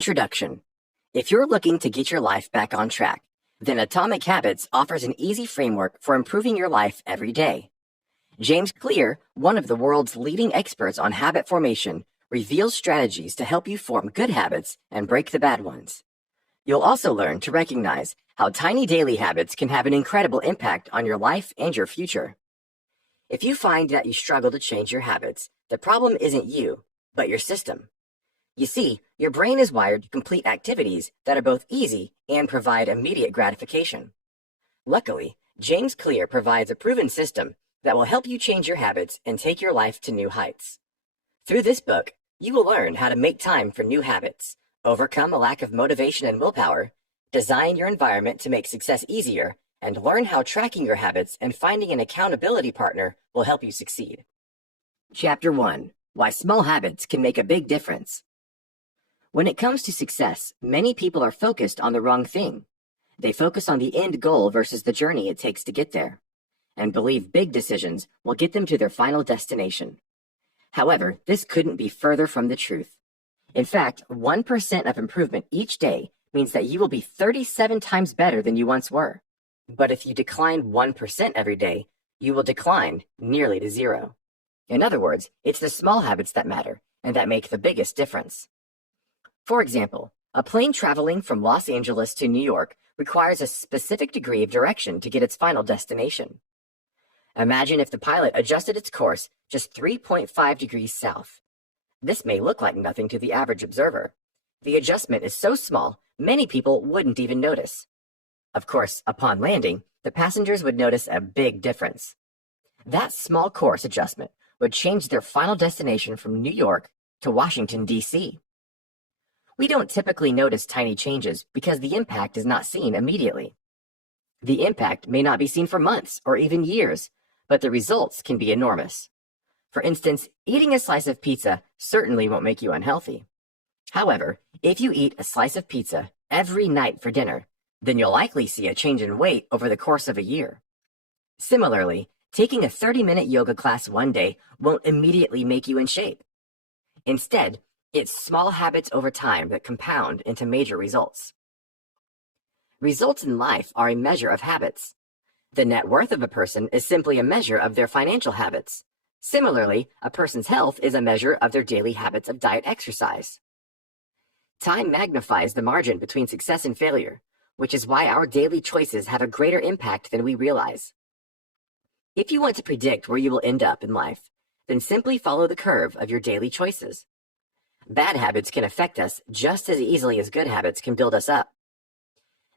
Introduction. If you're looking to get your life back on track, then Atomic Habits offers an easy framework for improving your life every day. James Clear, one of the world's leading experts on habit formation, reveals strategies to help you form good habits and break the bad ones. You'll also learn to recognize how tiny daily habits can have an incredible impact on your life and your future. If you find that you struggle to change your habits, the problem isn't you, but your system. You see, your brain is wired to complete activities that are both easy and provide immediate gratification. Luckily, James Clear provides a proven system that will help you change your habits and take your life to new heights. Through this book, you will learn how to make time for new habits, overcome a lack of motivation and willpower, design your environment to make success easier, and learn how tracking your habits and finding an accountability partner will help you succeed. Chapter 1. Why Small Habits Can Make a Big Difference. When it comes to success, many people are focused on the wrong thing. They focus on the end goal versus the journey it takes to get there, and believe big decisions will get them to their final destination. However, this couldn't be further from the truth. In fact, 1% of improvement each day means that you will be 37 times better than you once were. But if you decline 1% every day, you will decline nearly to zero. In other words, it's the small habits that matter and that make the biggest difference. For example, a plane traveling from Los Angeles to New York requires a specific degree of direction to get its final destination. Imagine if the pilot adjusted its course just 3.5 degrees south. This may look like nothing to the average observer. The adjustment is so small, many people wouldn't even notice. Of course, upon landing, the passengers would notice a big difference. That small course adjustment would change their final destination from New York to Washington, D.C. We don't typically notice tiny changes because the impact is not seen immediately. The impact may not be seen for months or even years, but the results can be enormous. For instance, eating a slice of pizza certainly won't make you unhealthy. However, if you eat a slice of pizza every night for dinner, then you'll likely see a change in weight over the course of a year. Similarly, taking a 30-minute yoga class one day won't immediately make you in shape. Instead, it's small habits over time that compound into major results. Results in life are a measure of habits. The net worth of a person is simply a measure of their financial habits. Similarly, a person's health is a measure of their daily habits of diet exercise. Time magnifies the margin between success and failure, which is why our daily choices have a greater impact than we realize. If you want to predict where you will end up in life, then simply follow the curve of your daily choices. Bad habits can affect us just as easily as good habits can build us up.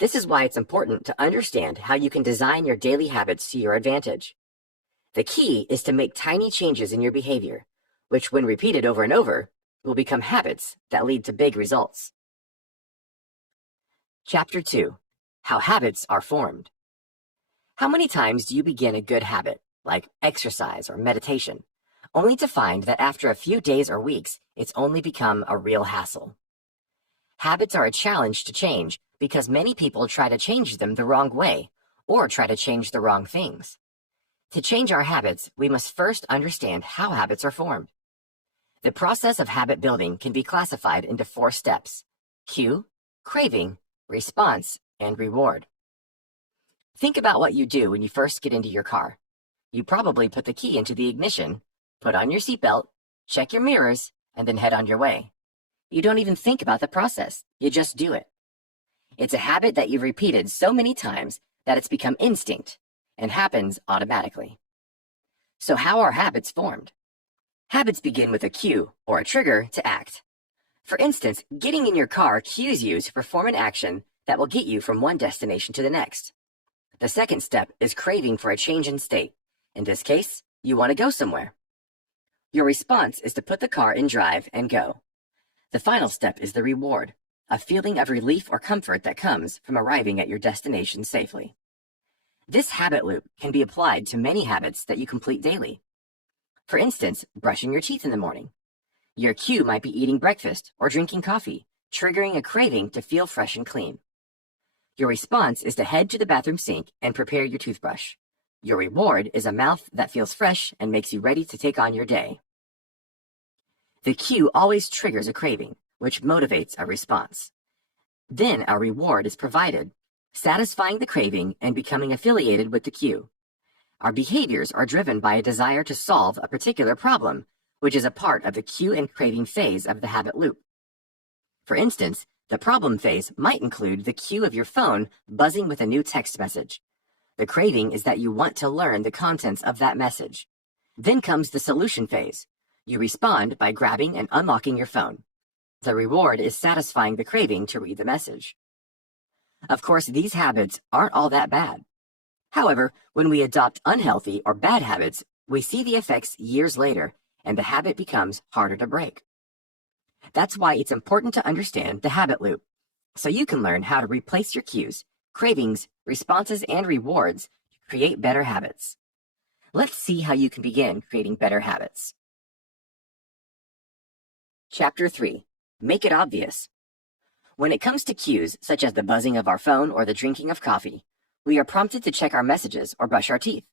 This is why it's important to understand how you can design your daily habits to your advantage. The key is to make tiny changes in your behavior, which when repeated over and over, will become habits that lead to big results. Chapter 2. How Habits Are Formed. How many times do you begin a good habit, like exercise or meditation, only to find that after a few days or weeks, it's only become a real hassle? Habits are a challenge to change because many people try to change them the wrong way or try to change the wrong things. To change our habits, we must first understand how habits are formed. The process of habit building can be classified into 4 steps: cue, craving, response, and reward. Think about what you do when you first get into your car. You probably put the key into the ignition, put on your seatbelt, check your mirrors, and then head on your way. You don't even think about the process, you just do it. It's a habit that you've repeated so many times that it's become instinct and happens automatically. So how are habits formed? Habits begin with a cue or a trigger to act. For instance, getting in your car cues you to perform an action that will get you from one destination to the next. The second step is craving for a change in state. In this case, you want to go somewhere. Your response is to put the car in drive and go. The final step is the reward, a feeling of relief or comfort that comes from arriving at your destination safely. This habit loop can be applied to many habits that you complete daily. For instance, brushing your teeth in the morning. Your cue might be eating breakfast or drinking coffee, triggering a craving to feel fresh and clean. Your response is to head to the bathroom sink and prepare your toothbrush. Your reward is a mouth that feels fresh and makes you ready to take on your day. The cue always triggers a craving, which motivates a response. Then a reward is provided, satisfying the craving and becoming affiliated with the cue. Our behaviors are driven by a desire to solve a particular problem, which is a part of the cue and craving phase of the habit loop. For instance, the problem phase might include the cue of your phone buzzing with a new text message. The craving is that you want to learn the contents of that message. Then comes the solution phase. You respond by grabbing and unlocking your phone. The reward is satisfying the craving to read the message. Of course, these habits aren't all that bad. However, when we adopt unhealthy or bad habits, we see the effects years later, and the habit becomes harder to break. That's why it's important to understand the habit loop, so you can learn how to replace your cues, cravings, responses, and rewards to create better habits. Let's see how you can begin creating better habits. Chapter 3. Make it obvious. When it comes to cues, such as the buzzing of our phone or the drinking of coffee, we are prompted to check our messages or brush our teeth.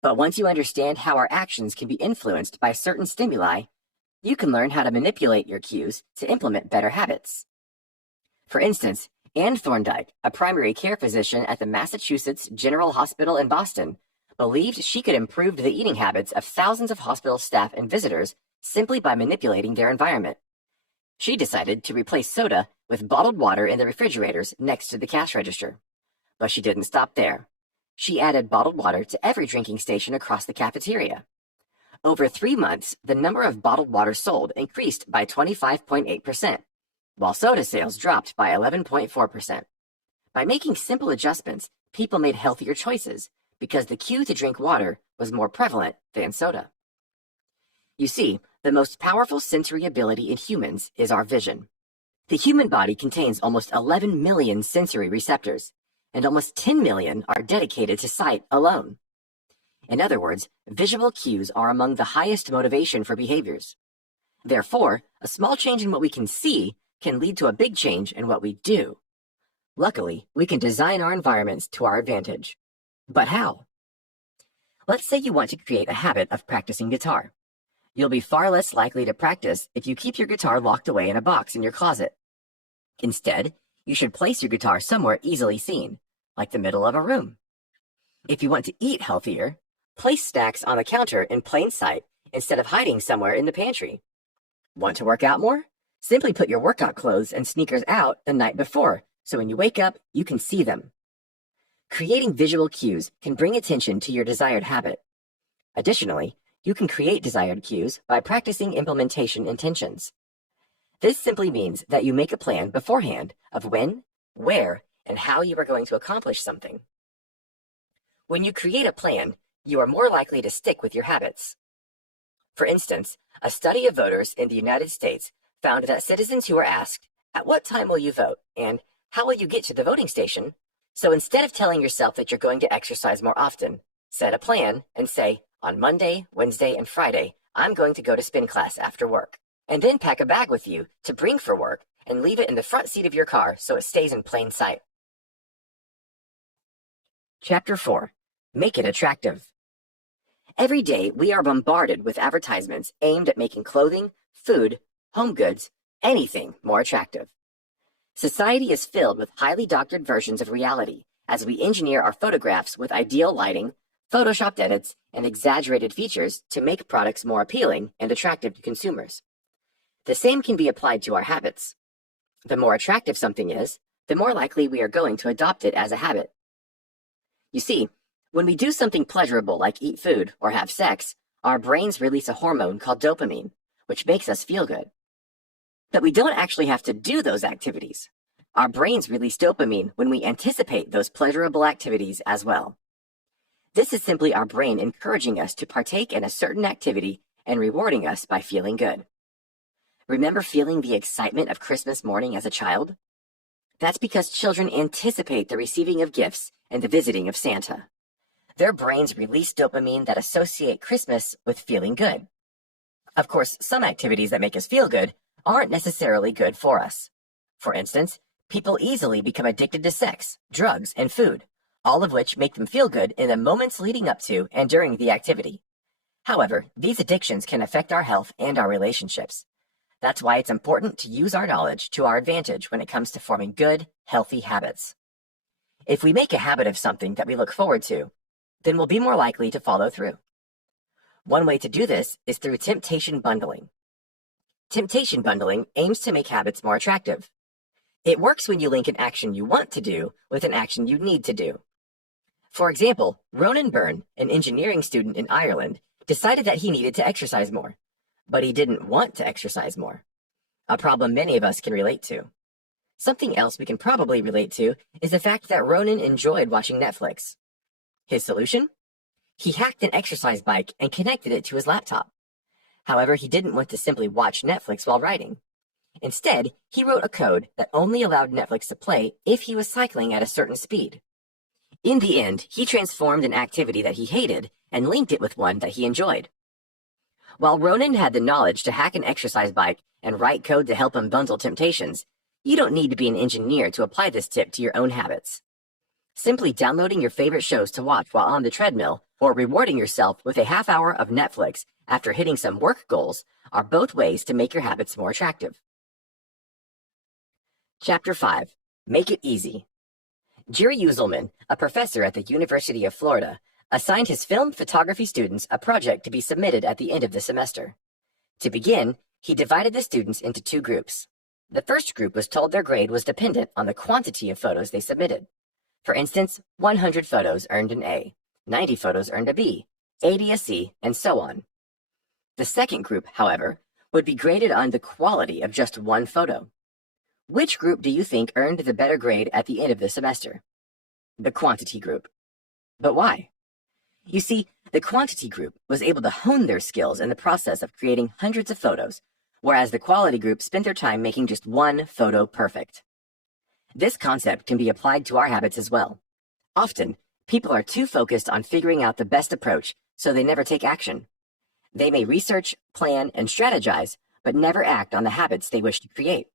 But once you understand how our actions can be influenced by certain stimuli, you can learn how to manipulate your cues to implement better habits. For instance, Anne Thorndike, a primary care physician at the Massachusetts General Hospital in Boston, believed she could improve the eating habits of thousands of hospital staff and visitors simply by manipulating their environment. She decided to replace soda with bottled water in the refrigerators next to the cash register. But she didn't stop there. She added bottled water to every drinking station across the cafeteria. Over 3 months, the number of bottled water sold increased by 25.8%, while soda sales dropped by 11.4%. By making simple adjustments, people made healthier choices because the cue to drink water was more prevalent than soda. You see, the most powerful sensory ability in humans is our vision. The human body contains almost 11 million sensory receptors, and almost 10 million are dedicated to sight alone. In other words, visual cues are among the highest motivation for behaviors. Therefore, a small change in what we can see can lead to a big change in what we do. Luckily, we can design our environments to our advantage. But how? Let's say you want to create a habit of practicing guitar. You'll be far less likely to practice if you keep your guitar locked away in a box in your closet. Instead, you should place your guitar somewhere easily seen, like the middle of a room. If you want to eat healthier, place snacks on the counter in plain sight instead of hiding somewhere in the pantry. Want to work out more? Simply put your workout clothes and sneakers out the night before, so when you wake up, you can see them. Creating visual cues can bring attention to your desired habit. Additionally, you can create desired cues by practicing implementation intentions. This simply means that you make a plan beforehand of when, where, and how you are going to accomplish something. When you create a plan, you are more likely to stick with your habits. For instance, a study of voters in the United States found that citizens who were asked, "At what time will you vote?" and "How will you get to the voting station?" So instead of telling yourself that you're going to exercise more often, set a plan and say, "On Monday, Wednesday, and Friday, I'm going to go to spin class after work." And then pack a bag with you to bring for work and leave it in the front seat of your car so it stays in plain sight. Chapter 4. Make it attractive. Every day, we are bombarded with advertisements aimed at making clothing, food, home goods, anything more attractive. Society is filled with highly doctored versions of reality as we engineer our photographs with ideal lighting, photoshopped edits, and exaggerated features to make products more appealing and attractive to consumers. The same can be applied to our habits. The more attractive something is, the more likely we are going to adopt it as a habit. You see, when we do something pleasurable like eat food or have sex, our brains release a hormone called dopamine, which makes us feel good. But we don't actually have to do those activities. Our brains release dopamine when we anticipate those pleasurable activities as well. This is simply our brain encouraging us to partake in a certain activity and rewarding us by feeling good. Remember feeling the excitement of Christmas morning as a child? That's because children anticipate the receiving of gifts and the visiting of Santa. Their brains release dopamine that associate Christmas with feeling good. Of course, some activities that make us feel good aren't necessarily good for us. For instance, people easily become addicted to sex, drugs, and food, all of which make them feel good in the moments leading up to and during the activity. However, these addictions can affect our health and our relationships. That's why it's important to use our knowledge to our advantage when it comes to forming good, healthy habits. If we make a habit of something that we look forward to, then we'll be more likely to follow through. One way to do this is through temptation bundling. Temptation bundling aims to make habits more attractive. It works when you link an action you want to do with an action you need to do. For example, Ronan Byrne, an engineering student in Ireland, decided that he needed to exercise more, but he didn't want to exercise more, a problem many of us can relate to. Something else we can probably relate to is the fact that Ronan enjoyed watching Netflix. His solution? He hacked an exercise bike and connected it to his laptop. However, he didn't want to simply watch Netflix while riding. Instead, he wrote a code that only allowed Netflix to play if he was cycling at a certain speed. In the end, he transformed an activity that he hated and linked it with one that he enjoyed. While Ronan had the knowledge to hack an exercise bike and write code to help him bundle temptations, you don't need to be an engineer to apply this tip to your own habits. Simply downloading your favorite shows to watch while on the treadmill or rewarding yourself with a half hour of Netflix after hitting some work goals are both ways to make your habits more attractive. Chapter 5. Make it easy. Jerry Uselman, a professor at the University of Florida, assigned his film photography students a project to be submitted at the end of the semester. To begin, he divided the students into two groups. The first group was told their grade was dependent on the quantity of photos they submitted. For instance, 100 photos earned an A, 90 photos earned a B, 80 a C, and so on. The second group, however, would be graded on the quality of just one photo. Which group do you think earned the better grade at the end of the semester? The quantity group. But why? You see, the quantity group was able to hone their skills in the process of creating hundreds of photos, whereas the quality group spent their time making just one photo perfect. This concept can be applied to our habits as well. Often, people are too focused on figuring out the best approach, so they never take action. They may research, plan, and strategize, but never act on the habits they wish to create.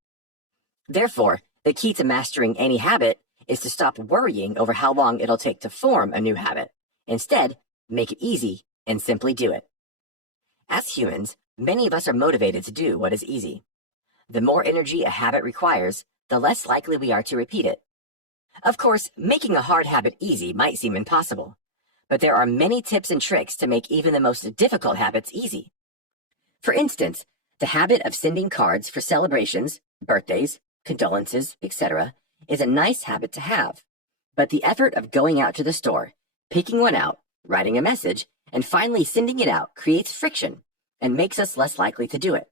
Therefore, the key to mastering any habit is to stop worrying over how long it'll take to form a new habit. Instead, make it easy and simply do it. As humans, many of us are motivated to do what is easy. The more energy a habit requires, the less likely we are to repeat it. Of course, making a hard habit easy might seem impossible, but there are many tips and tricks to make even the most difficult habits easy. For instance, the habit of sending cards for celebrations, birthdays, condolences, etc., is a nice habit to have, but the effort of going out to the store, picking one out, writing a message, and finally sending it out creates friction and makes us less likely to do it.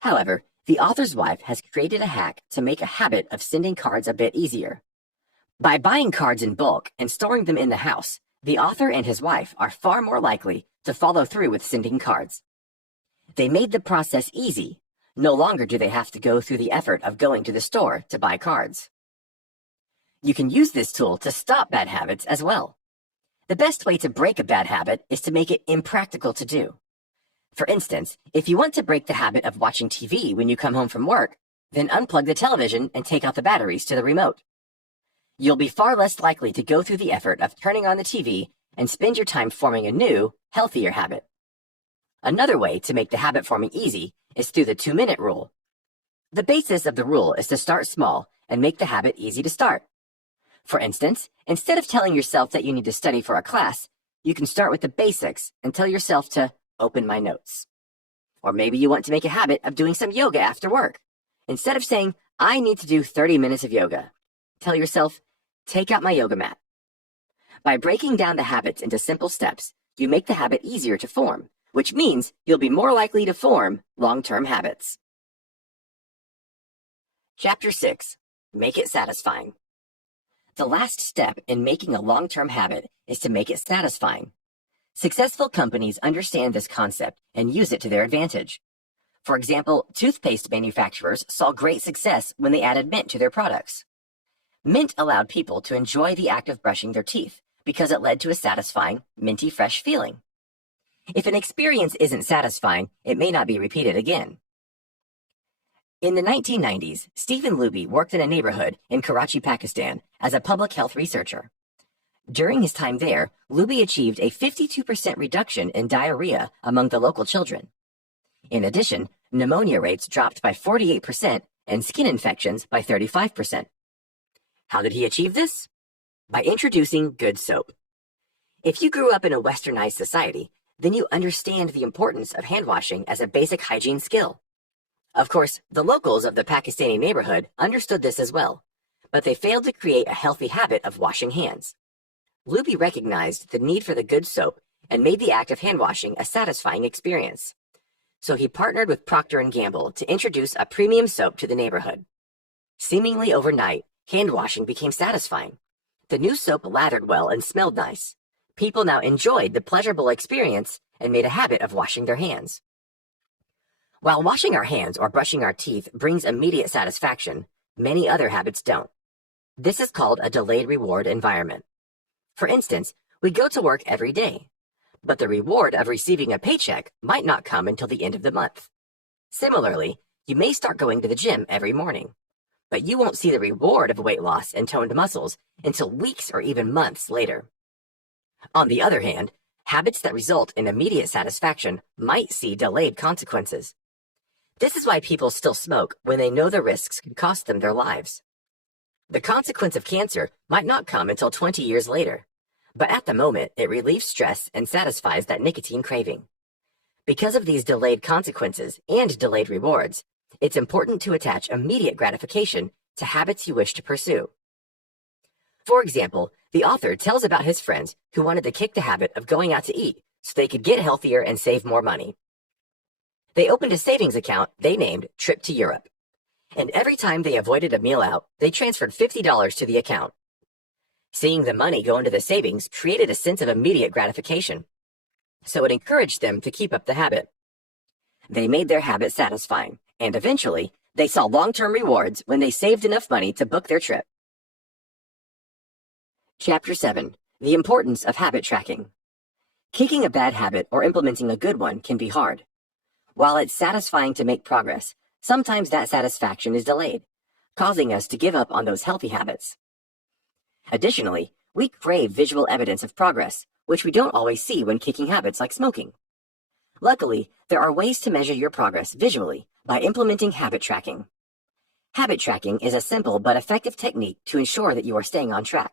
However, the author's wife has created a hack to make a habit of sending cards a bit easier. By buying cards in bulk and storing them in the house, the author and his wife are far more likely to follow through with sending cards. They made the process easy. No longer do they have to go through the effort of going to the store to buy cards. You can use this tool to stop bad habits as well. The best way to break a bad habit is to make it impractical to do. For instance, if you want to break the habit of watching TV when you come home from work, then unplug the television and take out the batteries to the remote. You'll be far less likely to go through the effort of turning on the TV and spend your time forming a new, healthier habit. Another way to make the habit forming easy is through the 2-minute rule. The basis of the rule is to start small and make the habit easy to start. For instance, instead of telling yourself that you need to study for a class, you can start with the basics and tell yourself to open my notes. Or maybe you want to make a habit of doing some yoga after work. Instead of saying, I need to do 30 minutes of yoga, tell yourself, take out my yoga mat. By breaking down the habits into simple steps, you make the habit easier to form, which means you'll be more likely to form long-term habits. Chapter 6. Make it satisfying. The last step in making a long-term habit is to make it satisfying. Successful companies understand this concept and use it to their advantage. For example, toothpaste manufacturers saw great success when they added mint to their products. Mint allowed people to enjoy the act of brushing their teeth because it led to a satisfying, minty fresh feeling. If an experience isn't satisfying, it may not be repeated again. In the 1990s, Stephen Luby worked in a neighborhood in Karachi, Pakistan, as a public health researcher. During his time there, Luby achieved a 52% reduction in diarrhea among the local children. In addition, pneumonia rates dropped by 48% and skin infections by 35%. How did he achieve this? By introducing good soap. If you grew up in a westernized society, then you understand the importance of hand washing as a basic hygiene skill. Of course, the locals of the Pakistani neighborhood understood this as well, but they failed to create a healthy habit of washing hands. Luby recognized the need for the good soap and made the act of hand washing a satisfying experience. So he partnered with Procter & Gamble to introduce a premium soap to the neighborhood. Seemingly overnight, hand washing became satisfying. The new soap lathered well and smelled nice. People now enjoyed the pleasurable experience and made a habit of washing their hands. While washing our hands or brushing our teeth brings immediate satisfaction, many other habits don't. This is called a delayed reward environment. For instance, we go to work every day, but the reward of receiving a paycheck might not come until the end of the month. Similarly, you may start going to the gym every morning, but you won't see the reward of weight loss and toned muscles until weeks or even months later. On the other hand, habits that result in immediate satisfaction might see delayed consequences. This is why people still smoke when they know the risks could cost them their lives. The consequence of cancer might not come until 20 years later, but at the moment it relieves stress and satisfies that nicotine craving. Because of these delayed consequences and delayed rewards, it's important to attach immediate gratification to habits you wish to pursue. For example, the author tells about his friends who wanted to kick the habit of going out to eat so they could get healthier and save more money. They opened a savings account they named Trip to Europe. And every time they avoided a meal out, they transferred $50 to the account. Seeing the money go into the savings created a sense of immediate gratification, so it encouraged them to keep up the habit. They made their habit satisfying, and eventually, they saw long-term rewards when they saved enough money to book their trip. Chapter 7. The Importance of Habit Tracking. Kicking a bad habit or implementing a good one can be hard. While it's satisfying to make progress, sometimes that satisfaction is delayed, causing us to give up on those healthy habits. Additionally, we crave visual evidence of progress, which we don't always see when kicking habits like smoking. Luckily, there are ways to measure your progress visually by implementing habit tracking. Habit tracking is a simple but effective technique to ensure that you are staying on track.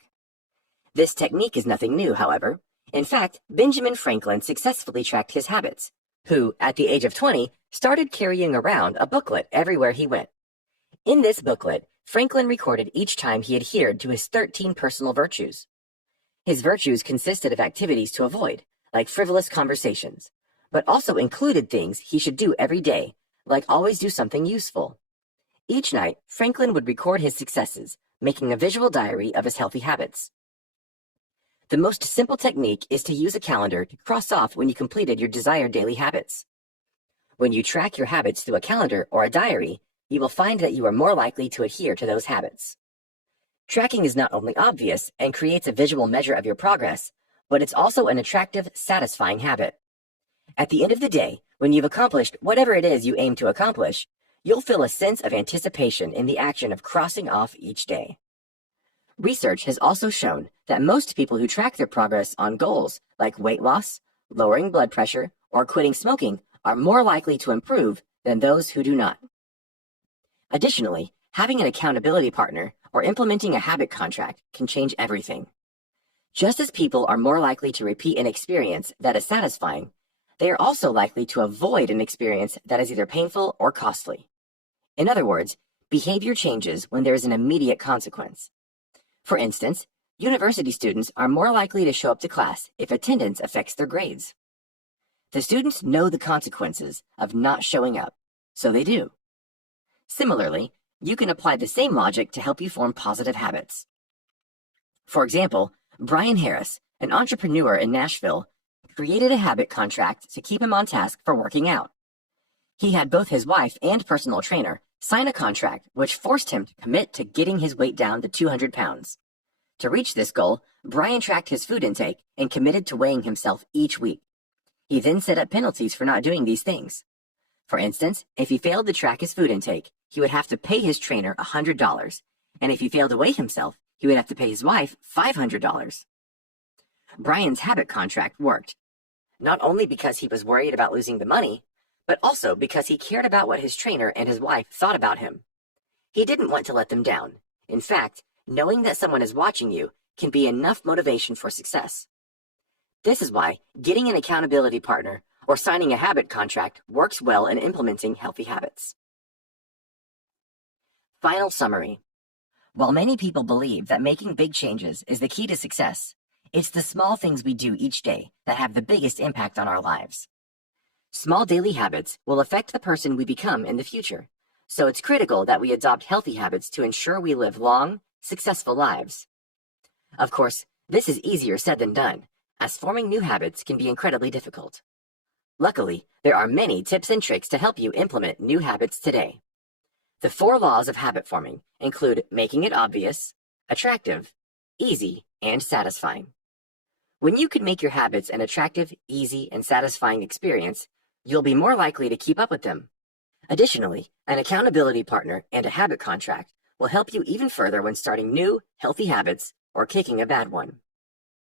This technique is nothing new, however. In fact, Benjamin Franklin successfully tracked his habits, who, at the age of 20, started carrying around a booklet everywhere he went. In this booklet, Franklin recorded each time he adhered to his 13 personal virtues. His virtues consisted of activities to avoid, like frivolous conversations, but also included things he should do every day, like always do something useful. Each night, Franklin would record his successes, making a visual diary of his healthy habits. The most simple technique is to use a calendar to cross off when you completed your desired daily habits. When you track your habits through a calendar or a diary, you will find that you are more likely to adhere to those habits. Tracking is not only obvious and creates a visual measure of your progress, but it's also an attractive, satisfying habit. At the end of the day, when you've accomplished whatever it is you aim to accomplish, you'll feel a sense of anticipation in the action of crossing off each day. Research has also shown that most people who track their progress on goals like weight loss, lowering blood pressure, or quitting smoking are more likely to improve than those who do not. Additionally, having an accountability partner or implementing a habit contract can change everything. Just as people are more likely to repeat an experience that is satisfying, they are also likely to avoid an experience that is either painful or costly. In other words, behavior changes when there is an immediate consequence. For instance, university students are more likely to show up to class if attendance affects their grades. The students know the consequences of not showing up, so they do. Similarly, you can apply the same logic to help you form positive habits. For example, Brian Harris, an entrepreneur in Nashville, created a habit contract to keep him on task for working out. He had both his wife and personal trainer sign a contract which forced him to commit to getting his weight down to 200 pounds. To reach this goal, Brian tracked his food intake and committed to weighing himself each week. He then set up penalties for not doing these things. For instance, if he failed to track his food intake, he would have to pay his trainer $100, and if he failed to weigh himself, he would have to pay his wife $500. Brian's habit contract worked, not only because he was worried about losing the money, but also because he cared about what his trainer and his wife thought about him. He didn't want to let them down. In fact, knowing that someone is watching you can be enough motivation for success. This is why getting an accountability partner or signing a habit contract works well in implementing healthy habits. Final summary. While many people believe that making big changes is the key to success, it's the small things we do each day that have the biggest impact on our lives. Small daily habits will affect the person we become in the future, so it's critical that we adopt healthy habits to ensure we live long, successful lives. Of course, this is easier said than done, as forming new habits can be incredibly difficult. Luckily, there are many tips and tricks to help you implement new habits today. The 4 laws of habit forming include making it obvious, attractive, easy, and satisfying. When you can make your habits an attractive, easy, and satisfying experience, you'll be more likely to keep up with them. Additionally, an accountability partner and a habit contract will help you even further when starting new, healthy habits or kicking a bad one.